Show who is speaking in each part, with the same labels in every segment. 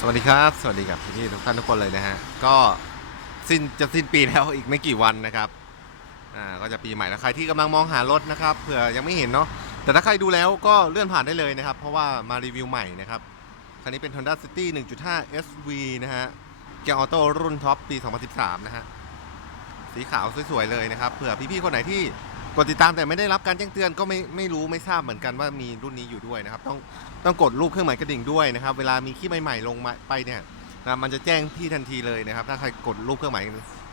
Speaker 1: สวัสดีครับ สวัสดีกับพี่ๆทุกท่านทุกคนเลยนะฮะ ก็สิ้นจะสิ้นปีแล้วอีกไม่กี่วันนะครับ อ่า ก็จะปีใหม่แล้วใครที่กำลังมองหารถนะครับ เผื่อยังไม่เห็นเนาะ แต่ถ้าใครดูแล้วก็เลื่อนผ่านได้เลยนะครับ เพราะว่ามารีวิวใหม่นะครับ คันนี้เป็น Honda City 1.5 SV นะฮะ เกียร์ออโต้รุ่นท็อปปี 2013 นะฮะ สีขาวสวยๆเลยนะครับ เผื่อพี่ๆคนไหนที่ กดติดตามแต่ไม่ได้รับการแจ้งเตือนก็ไม่ไม่รู้ไม่ทราบเหมือนกันว่ามีรุ่นนี้อยู่ด้วยนะครับ ต้องต้องกดรูปเครื่องหมายกระดิ่งด้วยนะครับ เวลามีคลิปใหม่ๆลงมาไปเนี่ยนะมันจะแจ้งพี่ทันทีเลยนะครับ ถ้าใครกดรูปเครื่องหมาย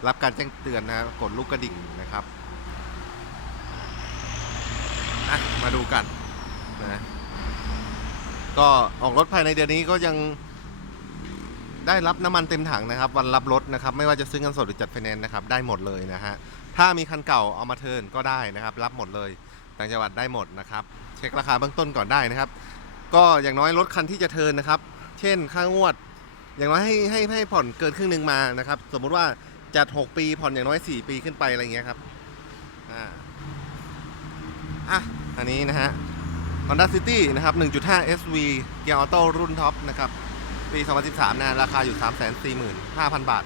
Speaker 1: รับการแจ้งเตือนนะกดรูปกระดิ่งนะครับมาดูกันนะก็ออกรถภายในเดือนนี้ก็ยัง ได้รับน้ำมันเต็มถังนะครับ วันรับรถนะครับ ไม่ว่าจะซื้อเงินสดหรือจัดไฟแนนซ์นะครับ ได้หมดเลยนะฮะ ถ้ามีคันเก่าเอามาเทิร์นก็ได้นะครับ รับหมดเลย ต่างจังหวัดได้หมดนะครับ เช็คราคาเบื้องต้นก่อนได้นะครับ ก็อย่างน้อยรถคันที่จะเทิร์นนะครับ เช่น ค่างวด อย่างน้อยให้ให้ให้ผ่อนเกินครึ่งหนึ่งมานะครับ สมมุติว่าจัด 6 ปีผ่อนอย่างน้อย 4 ปีขึ้นไปอะไรเงี้ยครับ อ่า อะ อันนี้นะฮะ Honda City นะครับ 1.5 SV เกียร์ออโต้รุ่นท็อปนะครับ ปี 2013นะราคาอยู่ 345,000 บาท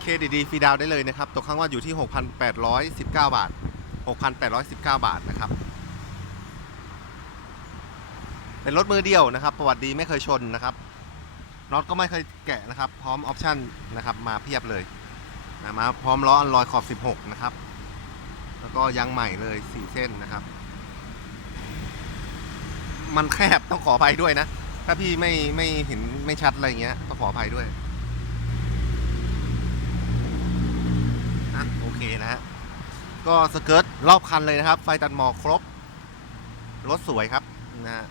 Speaker 1: เครดิตดีฟรีดาวได้เลยนะครับ ตกข้างว่าอยู่ที่ 6,819 บาท 6,819 บาทนะครับ เป็นรถมือเดียวนะครับ ประวัติดีไม่เคยชนนะครับน็อตก็ไม่เคยแกะนะครับ พร้อมออปชั่นนะครับ มาเพียบเลยนะมาพร้อมล้ออันลอยขอบ 16 นะครับ แล้วก็ยางใหม่เลย 4 เส้นนะครับ มันแคบต้องขออภัยด้วยนะ ถ้าพี่ไม่ไม่เห็นไม่ชัดอะไรเงี้ยต้องขออภัยด้วยอะโอเคนะฮะก็สเกิร์ตรอบคันเลยนะครับ ไฟตัดหมอกครบ รถสวยครับนะฮะ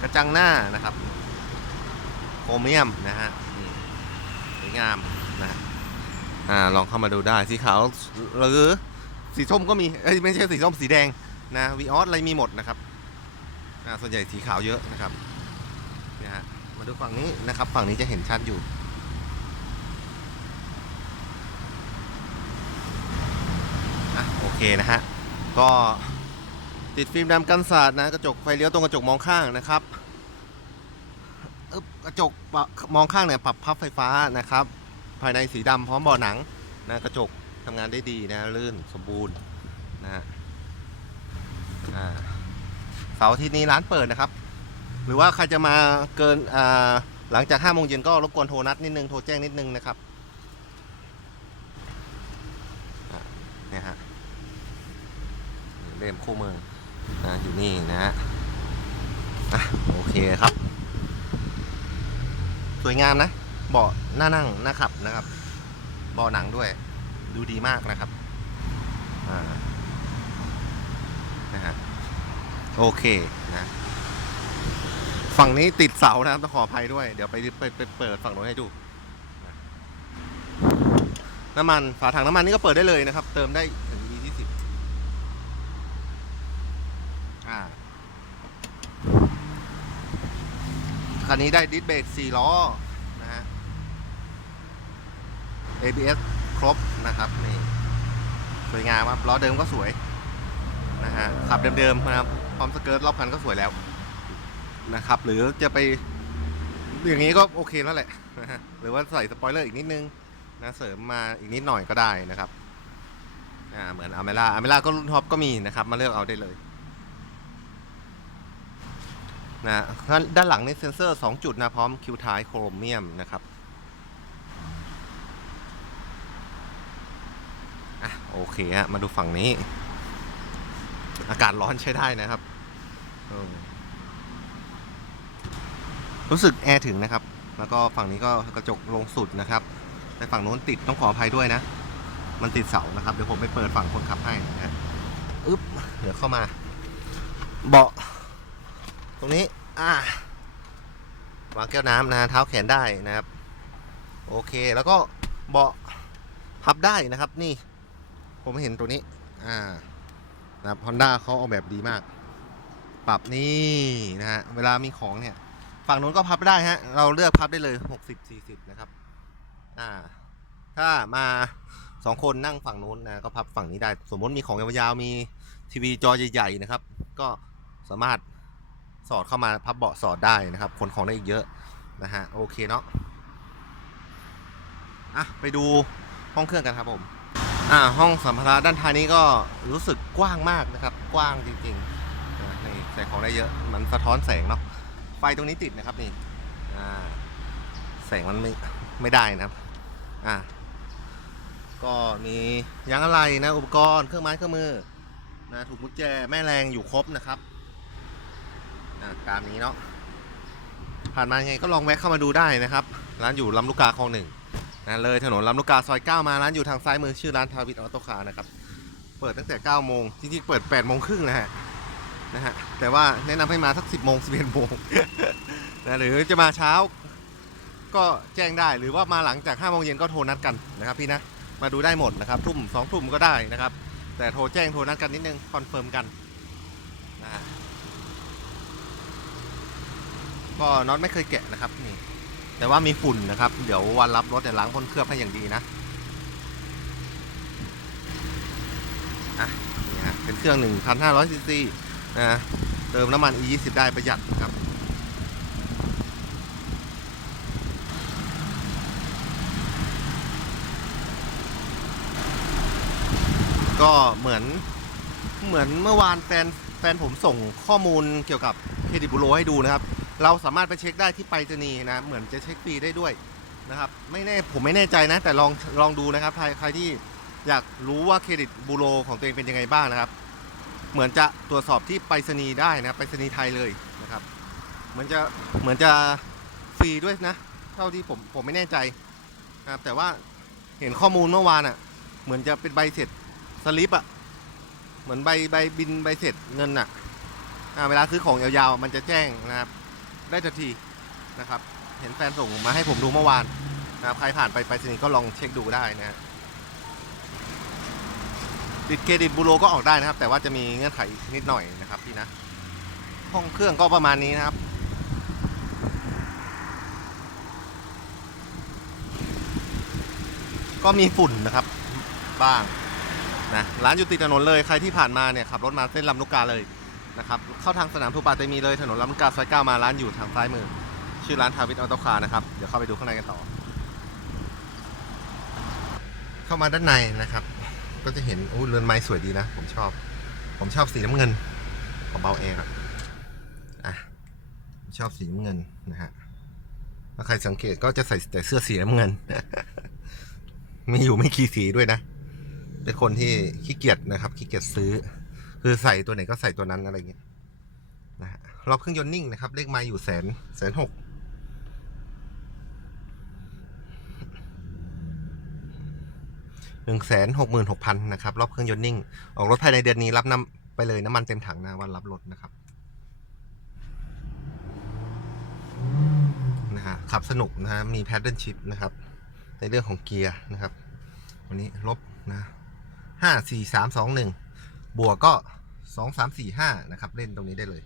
Speaker 1: กระจังหน้านะครับ โครเมียมนะฮะสวยงามนะฮะอ่าลองเข้ามาดูได้สีขาวหรือสีส้มก็มีเอ้ยไม่ใช่สีส้มสีแดง นะวีออสอะไรมีหมดนะครับอ่าส่วนใหญ่สีขาวเยอะนะครับเนี่ยฮะมาดูฝั่งนี้นะครับ ฝั่งนี้จะเห็นชัดอยู่อะโอเคนะฮะก็ติดฟิล์มดำกันสาดนะกระจกไฟเลี้ยวตรงกระจกมองข้างนะครับอบกระจกมองข้างเนี่ยปรับพับไฟฟ้านะครับ ภายในสีดำพร้อมเบาะหนังนะกระจกทำงานได้ดีนะลื่นสมบูรณ์นะฮะ เสาร์อาที่นี้ร้านเปิดนะครับ หรือว่าใครจะมาเกินหลังจาก5โมงเย็นก็รบกวนโทรนัดนิดนึง โทรแจ้งนิดนึงนะครับเนี่ยฮะเล่มคู่มือนะอยู่นี่นะฮะอะโอเคครับ สวยงามนะ เบาะหน้านั่งหน้าขับนะครับ เบาะหนังด้วย ดูดีมากนะครับ อ่า นะฮะโอเคนะ ฝั่งนี้ติดเสานะครับต้องขออภัยด้วย เดี๋ยวไปไปไปเปิดฝั่งโน้นให้ดูน้ำมันฝาถังน้ำมันนี่ก็เปิดได้เลยนะครับ เติมได้ถึง E20 อ่าคันนี้ได้ดิสเบรก4ล้อนะฮะ ABS ครบนะครับนี่สวยงามครับล้อเดิมก็สวย นะฮะขับเดิมๆนะครับพร้อมสเกิร์ตรอบคันก็สวยแล้วนะครับ หรือจะไปอย่างนี้ก็โอเคแล้วแหละนะฮะหรือว่าใส่สปอยเลอร์อีกนิดนึงนะเสริมมาอีกนิดหน่อยก็ได้นะครับอ่าเหมือนอเมล่าอเมล่าก็รุ่นท็อปก็มีนะครับ มาเลือกเอาได้เลยนะด้านหลังนี่เซ็นเซอร์ 2 จุดนะพร้อมคิวท้ายโครเมียมนะครับอะโอเคฮะมาดูฝั่งนี้ อากาศร้อนใช้ได้นะครับรู้สึกแอร์ถึงนะครับ แล้วก็ฝั่งนี้ก็กระจกลงสุดนะครับแต่ฝั่งนู้นติดต้องขออภัยด้วยนะ มันติดเสานะครับ เดี๋ยวผมไปเปิดฝั่งคนขับให้นะฮะอึ๊บเดี๋ยวเข้ามา เบาะ ตรงนี้ อ่าวางแก้วน้ำนะฮะเท้าแขนได้นะครับ โอเค แล้วก็เบาะพับได้นะครับ นี่ ผมเห็นตัวนี้ อ่า นะครับฮอนด้าเขาออกแบบดีมาก ปรับนี่นะฮะเวลามีของเนี่ย ฝั่งนู้นก็พับได้ฮะ เราเลือกพับได้เลย 60 40 นะครับ อ่า ถ้ามาสองคนนั่งฝั่งนู้นนะก็พับฝั่งนี้ได้ สมมติมีของยาวๆมีทีวีจอใหญ่ๆนะครับ ก็สามารถสอดเข้ามาพับเบาะสอดได้นะครับขนของได้อีกเยอะนะฮะโอเคเนาะอะไปดูห้องเครื่องกันครับผม อ่าห้องสัมภาระด้านท้ายนี้ก็รู้สึกกว้างมากนะครับ กว้างจริงๆนี่ใส่ของได้เยอะมันสะท้อนแสงเนาะไฟตรงนี้ติดนะครับนี่อ่าแสงมันไม่ไม่ได้นะครับอ่าก็มียางอะไรนะ อุปกรณ์เครื่องไม้เครื่องมือนะถุงกุญแจแม่แรงอยู่ครบนะครับอ่าตามนี้เนาะผ่านมาไงก็ลองแวะเข้ามาดูได้นะครับ ร้านอยู่ลำลูกกาคลองหนึ่ง นะเลยถนนลำลูกกาซอย 9 มาร้านอยู่ทางซ้ายมือชื่อร้านทาวิทออโต้คาร์นะครับ เปิดตั้งแต่ 9 โมงจริงๆเปิด 8 โมงครึ่งนะฮะนะฮะแต่ว่าแนะนำให้มาสัก 10 โมง 11 โมงนะหรือจะมาเช้า ก็แจ้งได้หรือว่ามาหลังจาก 5 โมงเย็นก็โทรนัดกันนะครับพี่นะมาดูได้หมดนะครับทุ่ม2ทุ่มก็ได้นะครับ แต่โทรแจ้งโทรนัดกันนิดนึงคอนเฟิร์มกันนะฮะก็น็อตไม่เคยแกะนะครับนี่ แต่ว่ามีฝุ่นนะครับ เดี๋ยววันรับรถเนี่ยล้างพ่นเคลือบให้อย่างดีนะอะนี่ฮะเป็นเครื่อง 1,500ซีซีนะเติมน้ำมัน E20 ได้ประหยัดครับก็เหมือนเหมือนเมื่อวานแฟนแฟนผมส่งข้อมูลเกี่ยวกับเครดิตบูโรให้ดูนะครับ เราสามารถไปเช็คได้ที่ไปรษณีย์นะเหมือนจะเช็คฟรีได้ด้วยนะครับไม่แน่ผมไม่แน่ใจนะ แต่ลองลองดูนะครับใครใครที่อยากรู้ว่าเครดิตบูโรของตัวเองเป็นยังไงบ้างนะครับ เหมือนจะตรวจสอบที่ไปรษณีย์ได้นะไปรษณีย์ไทยเลยนะครับเหมือนจะเหมือนจะฟรีด้วยนะ เท่าที่ผมผมไม่แน่ใจนะครับแต่ว่าเห็นข้อมูลเมื่อวานอะเหมือนจะเป็นใบเสร็จสลิปอะเหมือนใบใบบินใบเสร็จเงินอะอ่าเวลาซื้อของยาวๆมันจะแจ้งนะครับ ได้ทันทีนะครับ เห็นแฟนส่งมาให้ผมดูเมื่อวานนะครับใครผ่านไปไปรษณีก็ลองเช็คดูได้นะฮะติดเครดิตบูโรก็ออกได้นะครับ แต่ว่าจะมีเงื่อนไขนิดหน่อยนะครับพี่นะห้องเครื่องก็ประมาณนี้นะครับ ก็มีฝุ่นนะครับบ้างนะร้านอยู่ติดถนนเลยใครที่ผ่านมาเนี่ยขับรถมาเส้นลำลูกกาเลย นะครับเข้าทางสนามทูปาเตมีเลยถนนลำกาซอยเก้ามาร้านอยู่ทางซ้ายมือ ชื่อร้านทาวิทออโตคาร์นะครับ เดี๋ยวเข้าไปดูข้างในกันต่อ เข้ามาด้านในนะครับ ก็จะเห็นโอ้เรือนไม้สวยดีนะ ผมชอบ ผมชอบสีน้ำเงินของเบาแอร์อะอะชอบสีน้ำเงินนะฮะถ้าใครสังเกตก็จะใส่แต่เสื้อสีน้ำเงิน มีอยู่ไม่กี่สีด้วยนะ เป็นคนที่ขี้เกียจนะครับขี้เกียจซื้อ คือใส่ตัวไหนก็ใส่ตัวนั้นอะไรเงี้ยนะฮะรอบเครื่องยนต์นิ่งนะครับ เลขไม้อยู่แสนแสนหกหนึ่งแสนหกหมื่นหกพันนะครับ รอบเครื่องยนต์นิ่ง ออกรถภายในเดือนนี้รับน้ำไปเลยน้ำมันเต็มถังนะวันรับรถนะครับนะฮะขับสนุกนะฮะมีแพดเดิลชิพนะครับ ในเรื่องของเกียร์นะครับ วันนี้ลบนะห้าสี่สามสองหนึ่งบวกก็ สองสามสี่ห้านะครับ เล่นตรงนี้ได้เลย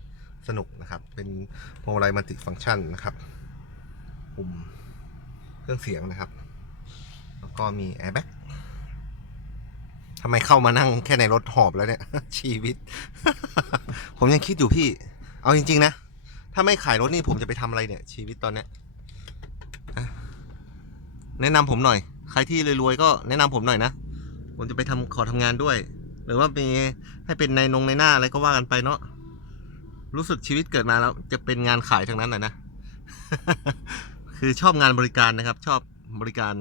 Speaker 1: สนุกนะครับ เป็นโมไลมัลติฟังก์ชันนะครับ ปุ่มเครื่องเสียงนะครับ แล้วก็มีแอร์แบ็กทำไมเข้ามานั่งแค่ในรถหอบแล้วเนี่ย ชีวิต ผมยังคิดอยู่พี่ เอาจริง ๆ นะ ถ้าไม่ขายรถนี่ผมจะไปทำอะไรเนี่ย ชีวิตตอนเนี้ยแนะนำผมหน่อย ใครที่รวยๆก็แนะนำผมหน่อยนะ ผมจะไปทำขอทำงานด้วย รือว่ามีให้เป็นในนงในหน้าอะไรก็ว่ากันไปเนาะรู้สึกชีวิตเกิดมาแล้ว จะเป็นงานขายทั้งนั้นแหละนะ คือชอบงานบริการนะครับ ชอบบริการ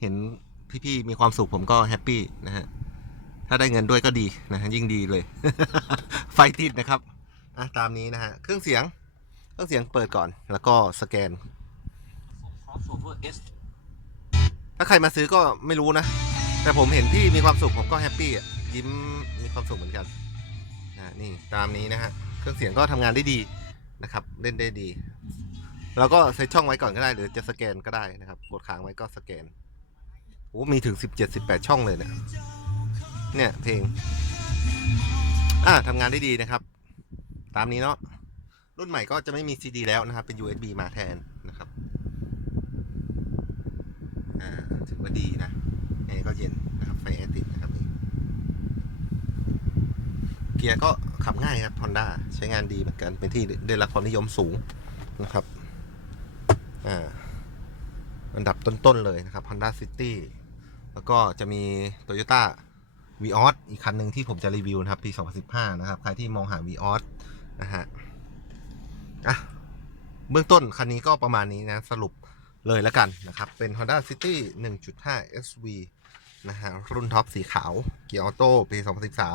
Speaker 1: เห็นพี่ๆมีความสุขผมก็แฮปปี้นะฮะถ้าได้เงินด้วยก็ดีนะฮะยิ่งดีเลย ไฟติดนะครับอะตามนี้นะฮะเครื่องเสียงเครื่องเสียงเปิดก่อน แล้วก็สแกน
Speaker 2: crossover S
Speaker 1: ถ้าใครมาซื้อก็ไม่รู้นะ แต่ผมเห็นพี่มีความสุขผมก็แฮปปี้อะยิ้มมีความสุขเหมือนกันนะนี่ตามนี้นะฮะเครื่องเสียงก็ทำงานได้ดีนะครับ เล่นได้ดี แล้วก็ใช้ช่องไว้ก่อนก็ได้ หรือจะสแกนก็ได้นะครับกดค้างไว้ก็สแกนโอ้มีถึง 17 18 ช่องเลยเนี่ยเนี่ยเพลงอ่าทำงานได้ดีนะครับ ตามนี้เนาะรุ่นใหม่ก็จะไม่มี CD แล้วนะครับ เป็น USB มาแทนนะครับ อ่า ถือว่าดีนะ อร์ก็เย็นนะครับไฟแอร์ติดนะครับนี่เคเกียร์ก็ขับง่ายครับ Honda ใช้งานดีเหมือนกันเป็นที่ได้รับความนิยมสูงนะครับอ่าอันดับต้นๆเลยนะครับ Honda City แล้วก็จะมี Toyota v ีออสอีกคันหนึ่งที่ผมจะรีวิวนะครับ ปี 2015 นะครับ ใครที่มองหา v ีออสนะฮะอะเบื้องต้นคันนี้ก็ประมาณนี้นะ สรุปเลยแล้วกันนะครับ เป็น Honda City 1.5 SV นะฮะรุ่นท็อปสีขาว เกียร์ออโต้ปี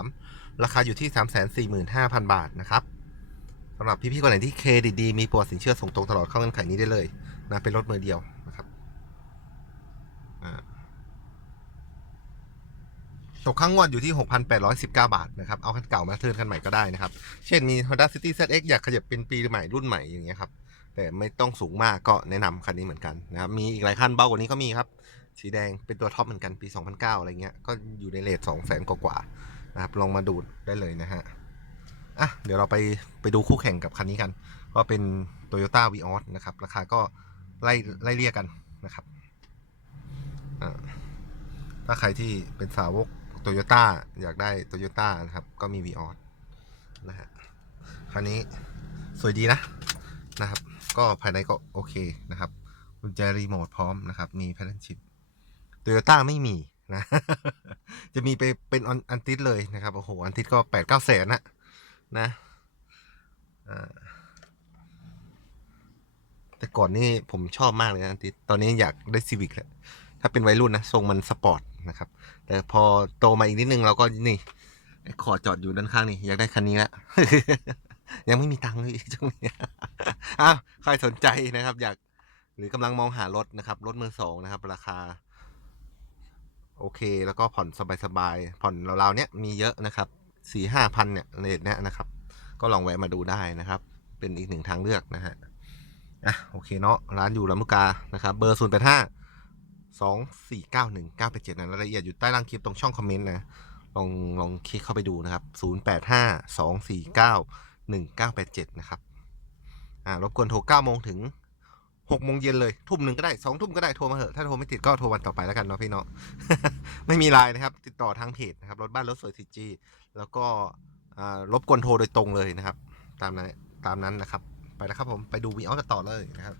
Speaker 1: 2013 ราคาอยู่ที่ 345,000 บาทนะครับสำหรับพี่ๆคนไหนที่เครดิตดีมีประวัติสินเชื่อส่งตรงตลอดเข้าเงื่อนไขนี้ได้เลยนะเป็นรถมือเดียวนะครับตกข้างงวดอยู่ที่ 6,819 บาทนะครับ เอาคันเก่ามาเทิร์นคันใหม่ก็ได้นะครับ เช่นมี Honda City ZX อยากขยับเป็นปีใหม่รุ่นใหม่อย่างเงี้ยครับแต่ไม่ต้องสูงมากก็แนะนำคันนี้เหมือนกันนะครับมีอีกหลายคันเบากว่านี้ก็มีครับ สีแดงเป็นตัวท็อปเหมือนกันปี 2009 อะไรเงี้ย ก็อยู่ในเลท2 0 0 0 0 0กว่าๆนะครับ ลองมาดูได้เลยนะฮะ อะ เดี๋ยวเราไปไปดูคู่แข่งกับคันนี้กัน ก็เป็น Toyota v ีออนะครับ ราคาก็ไล่ไล่เรียกกันนะครับ อ่า ถ้าใครที่เป็นสาวก Toyota อยากได้ Toyota นะครับ ก็มี v ีออนะฮะ คันนี้สวยดีนะนะครับ ก็ภายในก็โอเคนะครับกุญแจรีโมทพร้อมนะครับ มีแพทเทิร์นชิป โตโยต้าไม่มีนะ จะมีไปเป็นอ,อันติสเลยนะครับ โอ้โห อันติสก็แปดเก้าแสนนะนะแต่ก่อนนี่ผมชอบมากเลยนะอันติสตอนนี้อยากได้ซีวิกแล้วถ้าเป็นวัยรุ่นนะ ทรงมันสปอร์ตนะครับ แต่พอโตมาอีกนิดนึงเราก็นี่ไอ้ขอจอดอยู่ด้านข้างนี่ อยากได้คันนี้ละยังไม่มีตังค์เลยช่วงนี้อ้าวใครสนใจนะครับ อยากหรือกำลังมองหารถนะครับ รถมือสองนะครับ ราคา โอเค แล้วก็ผ่อนสบายๆผ่อนราวๆเนี้ยมีเยอะนะครับสี่ห้าพันเนี่ยเรทเนี้ยนะครับ ก็ลองแวะมาดูได้นะครับ เป็นอีกหนึ่งทางเลือกนะฮะอะโอเคเนาะร้านอยู่ลำลูกกานะครับ เบอร์ศูนย์แปดห้าสองสี่เก้าหนึ่งเก้าแปดเจ็ดนะรายละเอียดอยู่ใต้ล่างคลิปตรงช่องคอมเมนต์นะลองลองคลิกเข้าไปดูนะครับศูนย์แปดห้าสองสี่เก้าหนึ่งเก้าแปดเจ็ดนะครับอ่ารบกวนโทรเก้าโมงถึง หกโมงเย็นเลยทุ่มหนึ่งก็ได้สองทุ่มก็ได้โทรมาเถอะถ้าโทรไม่ติดก็โทรวันต่อไปแล้วกันเนาะพี่เนาะไม่มีไลน์นะครับ ติดต่อทางเพจนะครับรถบ้านรถสวยทีจีแล้วก็อ่ารบกวนโทรโดยตรงเลยนะครับ ตามนั้นตามนั้นนะครับ ไปนะครับผมไปดูวีออกันต่อเลยนะครับ